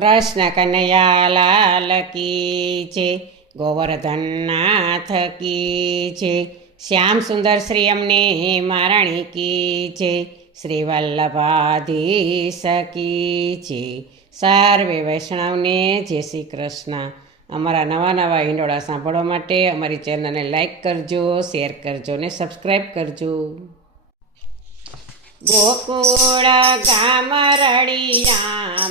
કૃષ્ણ કનૈયા લાલ કી છે ગોવર્ધનનાથ કી છે, શ્યામ સુંદર શ્રી અમને મારાણી કી છે, શ્રી વલ્લભાધીશ કી છે. સર્વે વૈષ્ણવને જય શ્રી કૃષ્ણ. અમારા નવા નવા હિંડોળા સાંભળવા માટે અમારી ચેનલને લાઈક કરજો, શેર કરજો ને સબસ્ક્રાઈબ કરજો. ગોકુળ ગામ રળિયા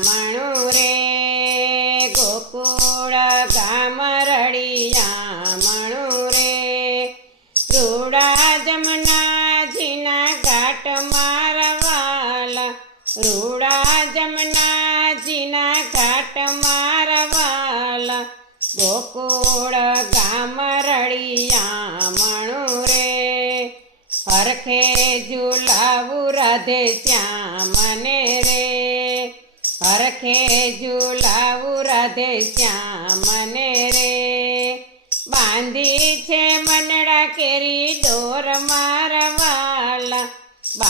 રૂડા જમનાજીના ઘાટ મારવાલા, ગોકુળ ગામ રળિયા મણુ રે. હરખે ઝુલાવું રાધે શ્યામને રે. હરખે ઝુલાવું રાધે શ્યામને રે.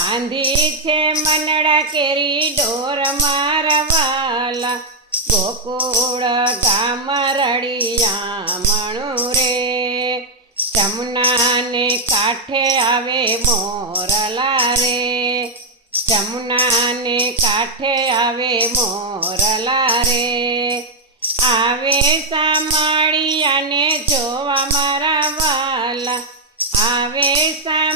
બાંધી છે મનડા કેરી ડોર મારવાલા. ગોકુળ ગામ મણુ રે. જમુનાને કાંઠે આવે મોરલા રે. જમુનાને કાંઠે આવે મોરલા રે. આવે સામાળિયાને જોવા મારા વાલા. આવે સામાળિયાને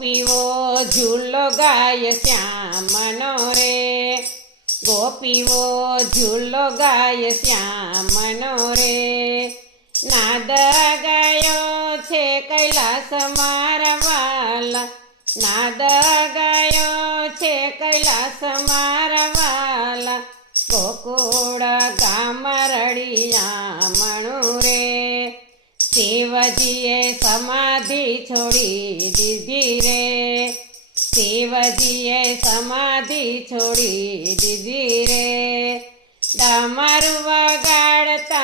ગોપીઓ ઝૂલો ગાય શ્યામનો રે. ગોપીઓ ઝૂલો ગાય શ્યામનો રે. નાદ ગયો છે કૈલાસ મારવાલા. નાદ ગયો છે કૈલાસ મારવાલા. ગોકુળ ગામ શિવજીએ સમાધિ છોડી દીધી રે. શિવજીએ સમાધિ છોડી દીધી રે. ડમરુ વગાડતા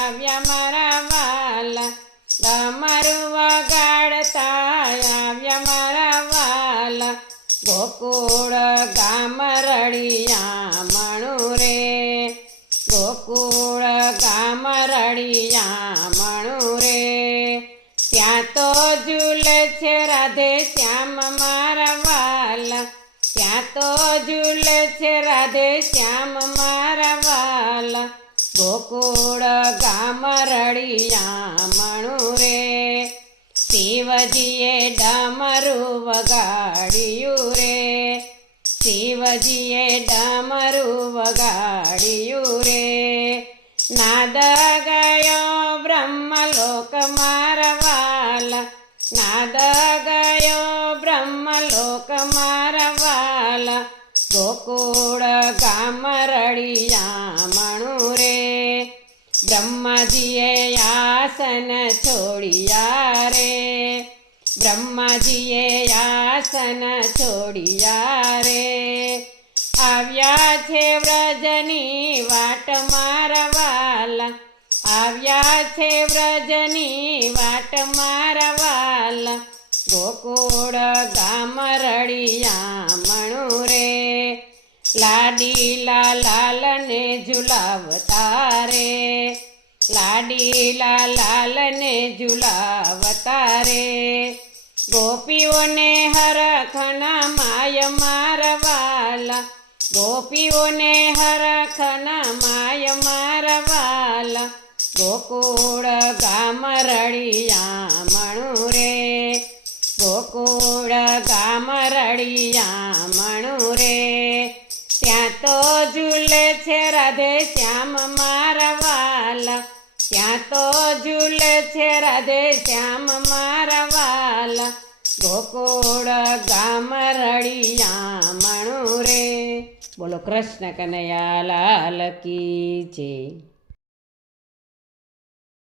આવ્યા મારા વાલા. ડમરુ વગાડતા આવ્યા મારા વાલા. ગોકુળ ગામ રળિયા મણુ રે. ગોકુળ ગામ રળિયા તો ઝૂલે છે રાધે શ્યામ મારા વાલા. ગોકુળ ગામ રળિયા મણુ રે. શિવજીએ ડામરું વગાડ્યું રે. શિવજીએ ડામરું વગાડ્યું રે. નાદ ગયો બ્રહ્મલોક મારવાલા નાદ ગયો બ્રહ્મલોક મારવાલા ગોકુળ ગામ રળિયા મણુ રે. બ્રહ્માજીએ આસન છોડિયા રે. બ્રહ્માજીએ આસન છોડિયા રે. આવ્યા છે વ્રજની વાટ મારવાલા. આવ્યા છે વ્રજની વાટ મારવાલા. ગોકુળ ગામ રળિયા મણુ રે લાડીલા લાલને ઝુલાવતા રે લાડીલા લાલને ઝુલાવતા રે ગોપીઓને હરખના માય મારવાલા. ગોપીઓને હરખના માય મારવાલા. ગોકુળ ગામ રળિયા રે ગોકુળ ગામ રળિયા ઝૂલે છે, રાધે શ્યામ મારવાલા ત્યાં તો ઝૂલે છે, રાધે શ્યામ મારવાલા ગોકુળ ગામ રળિયા મણુ રે. બોલો કૃષ્ણ કનૈયા લાલ કી જય.